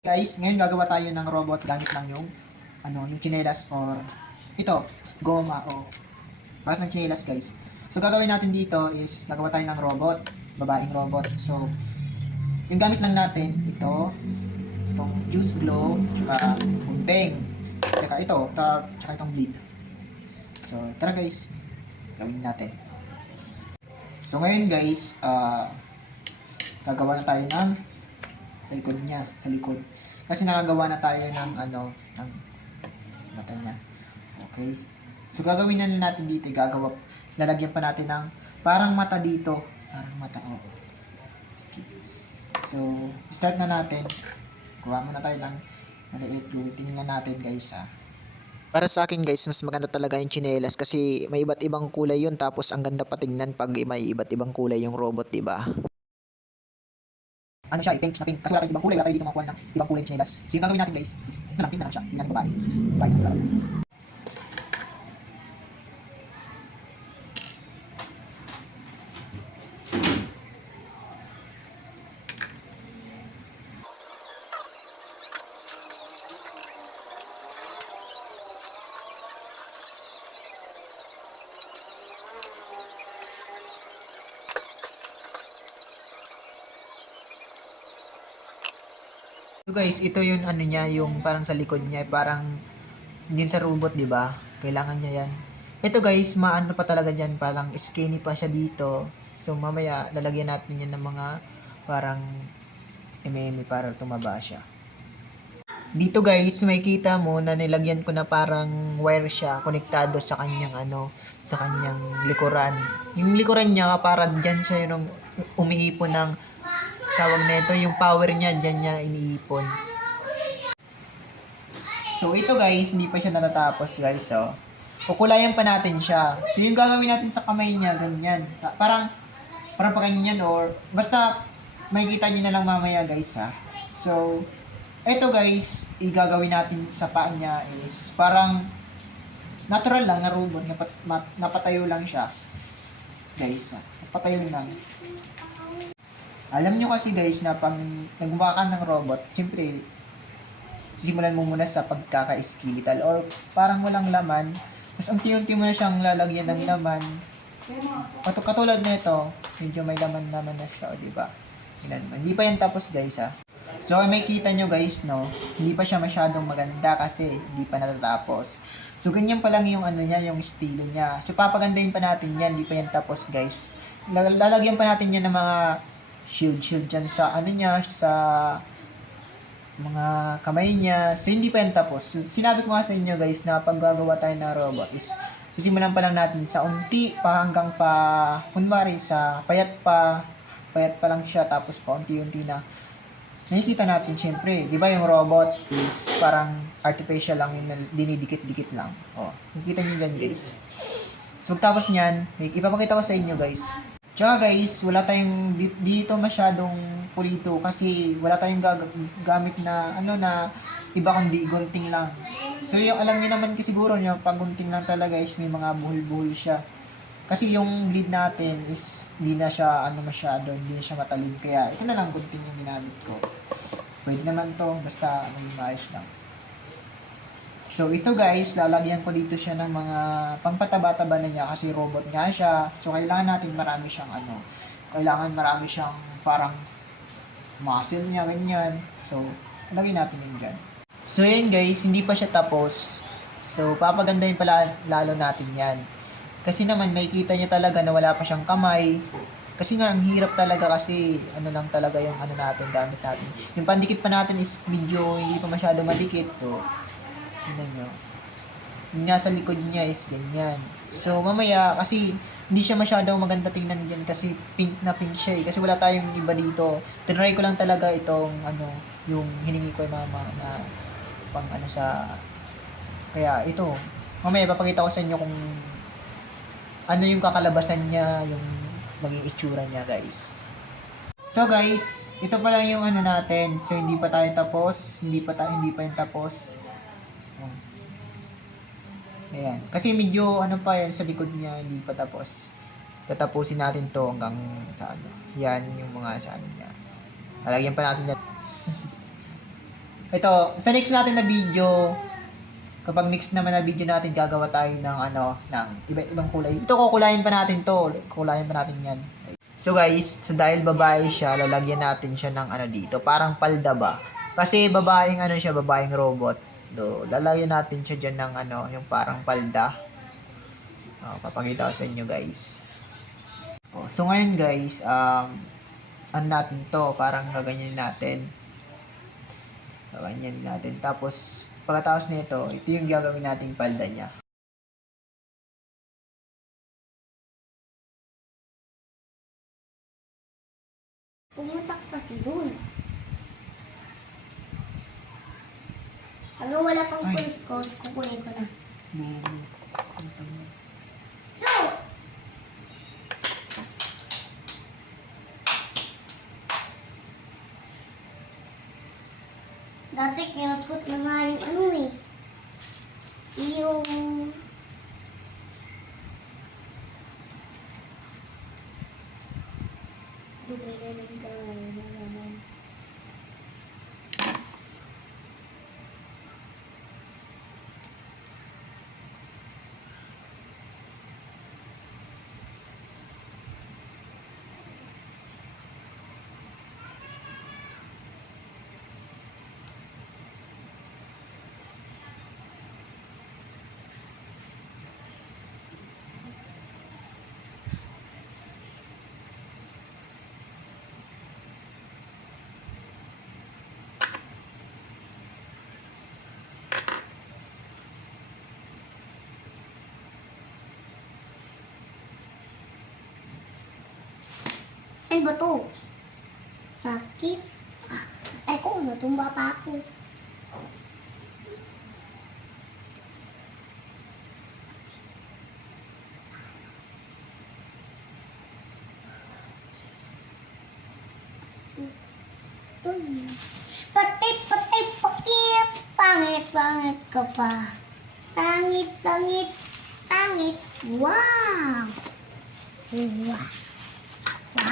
Guys, ngayon gagawa tayo ng robot gamit lang yung yung chinelas or ito, goma o para sa chinelas, guys. So gagawin natin dito is gagawa tayo ng robot, babaeng robot. So yung gamit lang natin itong juice glow, tsaka gunting, tsaka itong bleed. So tara guys, gawin natin. So ngayon guys, gagawa na tayo ng sa likod. Kasi nakagawa na tayo ng ng mata niya. Okay. So gagawin na natin dito, lalagyan pa natin ng parang mata dito, parang mata. Oh. Okay. So start na natin. Kuha muna tayo ng maliit, tingnan natin guys ha. Para sa akin guys, mas maganda talaga yung chinelas kasi may iba't ibang kulay yun, tapos ang ganda patingnan pag may iba't ibang kulay yung robot, di ba? Ano siya, pink na pink. Kasi wala tayong ibang kulay, wala tayo dito makuha ng ibang kulay ng chinelas. So yung gagawin natin guys, is ito na lang, pink na lang siya. Hindi natin babae. Babae na lang. So guys, ito yung niya, yung parang sa likod niya, parang din sa robot, 'di ba? Kailangan niya 'yan. Ito guys, maano pa talaga diyan, parang skinny pa siya dito. So mamaya lalagyan natin 'yan ng mga parang para tumaba siya. Dito guys, makikita mo na nilagyan ko na parang wire siya konektado sa kanyang sa kanyang likuran. Yung likuran niya para diyan siya yung umiipon ng tawag nito, yung power niya diyan niya iniipon. So ito guys, hindi pa siya natatapos guys, oh. Kukulayan pa natin siya. So yung gagawin natin sa kamay niya, ganyan. Parang pa ganyan or basta makikita niyo na lang mamaya guys ha. So ito guys, igagawin natin sa paa niya is parang natural lang na robot, napatayo lang siya. Guys, napatayo lang. Alam nyo kasi guys na pag nagmukha ka ng robot, siyempre sisimulan mo muna sa pagkaka-skeletal or parang walang laman. Tapos unti-unti mo na siyang lalagyan ng laman. Katulad nito, medyo may laman naman na siya, di ba? Hindi pa yan tapos guys ha. So may kita nyo guys, no, hindi pa siya masyadong maganda kasi hindi pa natatapos. So ganyan pa lang yung niya, yung estilo niya. So papagandahin pa natin yan, hindi pa yan tapos guys. Lalagyan pa natin yan ng mga shield dyan sa niya, sa mga kamay niya. So hindi pa yan tapos. So, sinabi ko nga sa inyo guys na pag gagawa tayo ng robot is simulan pa lang natin sa unti pa hanggang pa kunwari sa payat pa lang siya, tapos pa unti-unti na nakikita natin syempre, di ba yung robot is parang artificial lang, yung dinidikit-dikit lang. Oh, nakikita niyo yan guys. So pagtapos niyan, ipapakita ko sa inyo guys. Tsaka guys, wala tayong dito masyadong pulito kasi wala tayong gamit na na iba kundi gunting lang. So yung alam niyo naman kasi siguro niyo, pag gunting lang talaga is may mga buhol-buhol siya. Kasi yung bleed natin is hindi na siya masyado, hindi na siya matalin. Kaya ito na lang gunting yung ginamit ko. Pwede naman to, basta maayos lang. So ito guys, lalagyan ko dito siya ng mga pangpataba-taba na niya kasi robot nga siya. So kailangan natin marami siyang kailangan marami siyang parang muscle niya, ganyan. So lagay natin yun dyan. So yun guys, hindi pa siya tapos. So papagandahin pala lalo natin yan. Kasi naman makikita niya talaga na wala pa siyang kamay. Kasi nga ang hirap talaga kasi lang talaga yung natin, gamit natin. Yung pandikit pa natin is medyo hindi pa masyado madikit. So, tingnan nyo. Yung nga sa likod niya is ganyan. So mamaya kasi hindi siya masyadong maganda tingnan din kasi pink na pink siya eh. Kasi wala tayong iba dito. Tinry ko lang talaga itong yung hiningi ko yung mama na pang sa, kaya ito. Mamaya papakita ko sa inyo kung yung kakalabasan niya, yung maging itsura niya guys. So guys, ito pa lang yung natin. So hindi pa tayo tapos, hindi pa yung tapos. Ayan. Kasi medyo pa yan sa likod niya, hindi pa tapos. Tatapusin natin to hanggang sa Yan yung mga sa niya. Lalagyan pa natin yan. Ito, sa next natin na video, kapag next naman na video natin, gagawa tayo ng ng iba't ibang kulay. Ito, kukulayin pa natin to. Kukulayin pa natin yan. So guys, so dahil babae siya, lalagyan natin siya ng dito. Parang palda ba? Kasi babaeng siya, babaeng robot. Lalagyan natin siya dyan ng yung parang palda. Papakita ko sa inyo guys. So ngayon guys, natin to, parang gaganyan natin. Gaganyan natin. Tapos, pagkatapos nito, ito yung gagawin nating palda niya. Pumutak kasi dun. Hanggang wala pang Ay. pulse ko, kukunin ko na. So! Dati kinakot na nga yung yung ano ba to? Sakit. Ay ko, natumba pa ako. Patay, pakit. Pangit ka pa. Pangit. Wow!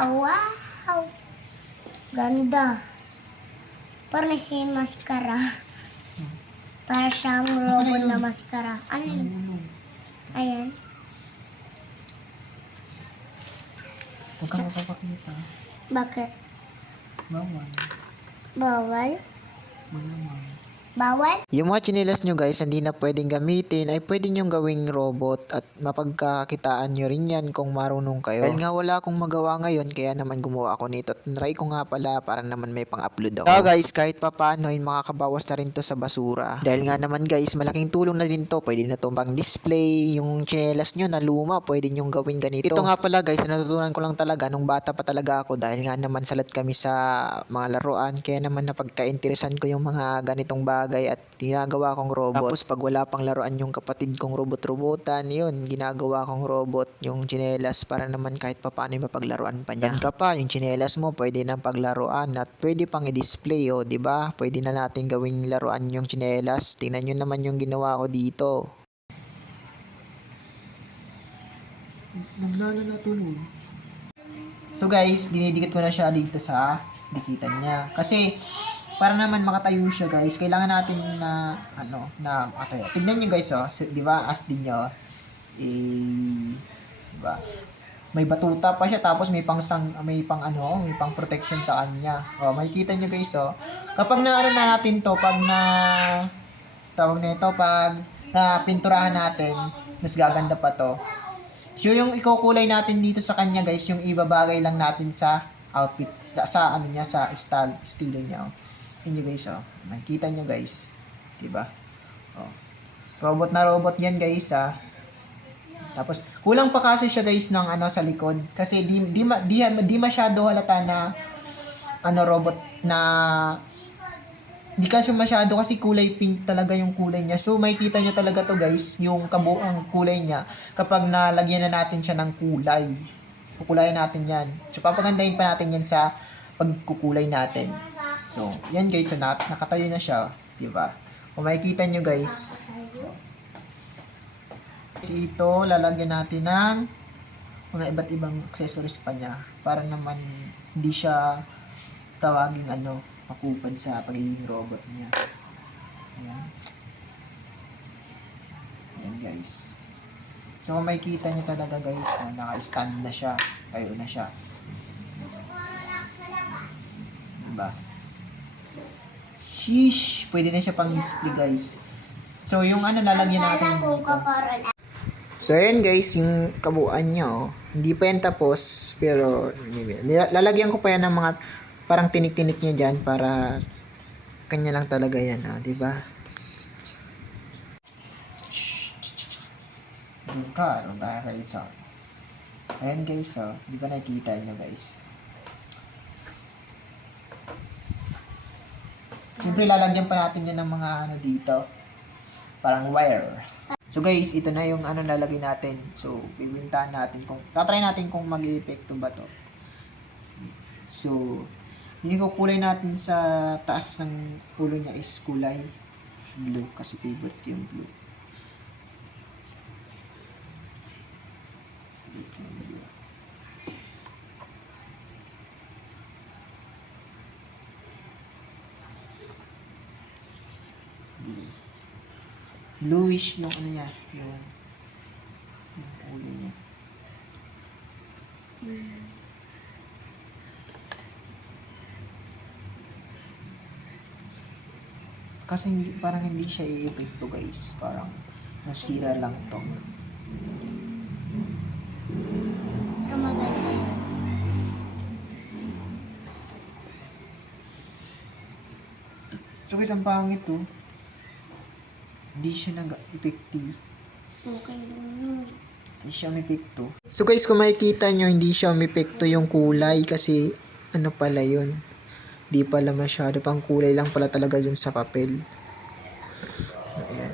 Wow! Ganda. Parang siya maskara. Para siyang robot na maskara. Ano yun? Ayan. Huwag kang mapapakita. Bakit? Bawal. Bawal? Malamang. Bawal? Yung mga chinelas nyo guys, hindi na pwedeng gamitin, ay pwede nyo gawing robot at mapagkakitaan nyo rin yan kung marunong kayo. Dahil nga wala akong magawa ngayon, kaya naman gumawa ako nito. Try ko nga pala para naman may pang-upload ako. So guys, kahit papano ay makakabawas na rin to sa basura. Dahil nga naman guys, malaking tulong na din to. Pwede na to pang display. Yung chinelas nyo na luma, pwede nyo gawing ganito. Ito nga pala guys, natutunan ko lang talaga nung bata pa talaga ako. Dahil nga naman salat kami sa mga laruan. Kaya naman napagka-interesan ko yung mga ganitong bagay at ginagawa kong robot. Tapos pag wala pang laruan yung kapatid kong robot-robotan, yun, ginagawa kong robot yung chinelas para naman kahit papaano yung mapaglaruan pa niya. Dan ka pa, yung chinelas mo pwede nang paglaruan at pwede pang i-display, di ba? Pwede na natin gawing laruan yung chinelas. Tingnan nyo naman yung ginawa ko dito. Naglala na tulog. So guys, dinidikit ko na siya dito sa dikitan niya. Kasi para naman makatayo siya guys, kailangan natin na na makatayo. Tignan niyo guys di ba? As din niyo. Di ba? May batuta pa siya tapos may may pang protection sa kanya. Makikita niyo guys Kapag na natin to, pag na tawag nito, pag na pinturahan natin, mas gaganda pa to. So yung ikukulay natin dito sa kanya guys, yung ibabagay lang natin sa outfit, sa niya, sa estilo niya. Inyo guys makikita nyo guys, diba? Robot na robot yan guys Tapos kulang pa kasi siya guys ng sa likod kasi di masyado halata na robot na di kasi masyado kasi kulay pink talaga yung kulay niya. So makikita nyo talaga to guys, yung kabuang kulay niya kapag nalagyan na natin siya ng kulay. Kukulayin natin yan. So papagandahin pa natin yan sa pagkukulay natin. So, yan guys, nakatayo na siya, 'di ba? Kung makikita nyo guys, ito lalagyan natin ng mga iba't ibang accessories pa niya para naman hindi siya tawaging makupad sa pagiging robot niya. Ayan. Ayan guys. So kung makikita niyo talaga guys, no, naka-stand na siya. Tayo na siya. Diba? Sheesh! Pwede na siya pang display guys. So yung ano lalagyan natin dito. So ayan guys, yung kabuuan niya oh. Hindi pa yan tapos, pero lalagyan ko pa yan ng mga parang tinik-tinik niya dyan para kanya lang talaga yan, oh, di ba? Doon ka, doon ka right sa. Ayan guys, oh, di ba nakikita nyo guys? Siyempre lalagyan pa natin yan ng mga ano dito, parang wire. So guys, ito na yung ano lalagay natin. So, bibintahan natin kung tatry natin kung mag-epekto ba to. So, yung kulay natin sa taas ng ulo niya is kulay blue kasi favorite ko yung blue. Bluish yung ano niya, yung ulo niya. Kasi hindi, parang hindi siya i-epekto guys, parang nasira lang to. Ito maganda yun. So guys, ang pangit to. Hindi siya nag-epekti. Okay lang yun. Hindi siya umepekto. So guys, kung makikita nyo, hindi siya umepekto yung kulay kasi ano pala yun. Di pala masyado pang kulay lang pala talaga yun sa papel. Ayan.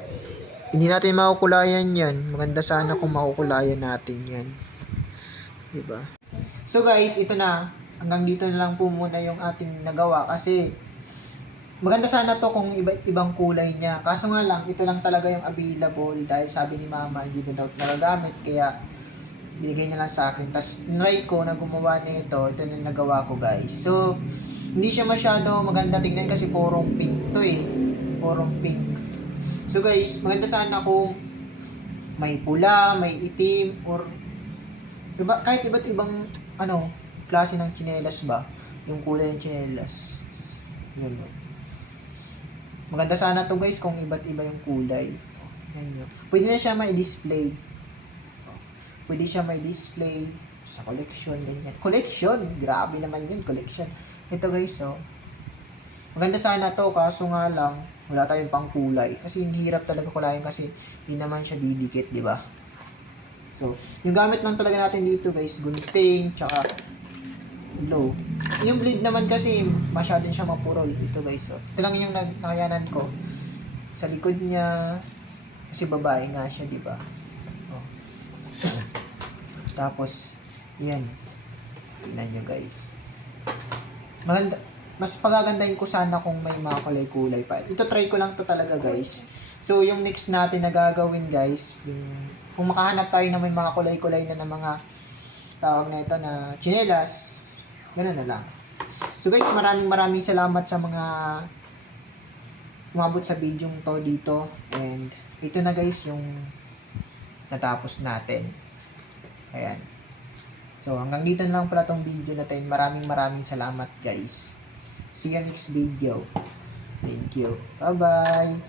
Hindi natin makukulayan yan. Maganda sana kung makukulayan natin yan. Diba? So guys, ito na. Hanggang dito na lang po muna yung ating nagawa kasi maganda sana to kung ibang kulay niya. Kaso nga lang, ito lang talaga yung available dahil sabi ni mama hindi na daw nagagamit kaya binigay niya lang sa akin. Tapos nry ko na gumawa nito, ito na nagawa ko guys. So, hindi siya masyado maganda tingnan kasi purong pink to eh. Purong pink. So guys, maganda sana kung may pula, may itim, or diba, kahit iba't ibang ano, klase ng tsinelas ba? Yung kulay ng tsinelas. Yun. Maganda sana to guys kung iba't iba yung kulay. Yan yun. Pwede na siya may display. Pwede siya may display sa collection, ganyan. Collection! Grabe naman yun, collection. Ito guys, oh. Maganda sana to, kaso nga lang, wala tayong pang kulay. Kasi hindi hirap talaga kulayan kasi hindi naman siya didikit, di ba? So, yung gamit lang talaga natin dito guys, gunting, tsaka glow. Yung bleed naman kasi masyado siya mapurol. Ito guys, oh. Ito lang yung nakayanan ko. Sa likod niya, kasi babae nga siya, di ba? Oh. Tapos, yan. Tingnan nyo guys. Maganda. Mas pagagandahin ko sana kung may mga kulay-kulay pa. Ito try ko lang to talaga guys. So, yung next natin na gagawin guys, yung, kung makahanap tayo na may mga kulay-kulay na ng mga tawag na ito na tsinelas, ganun na lang. So guys, maraming salamat sa mga umabot sa video to dito. And ito na guys yung natapos natin. Ayan. So hanggang dito na lang pala tong video natin. Maraming salamat guys. See you next video. Thank you. Bye-bye.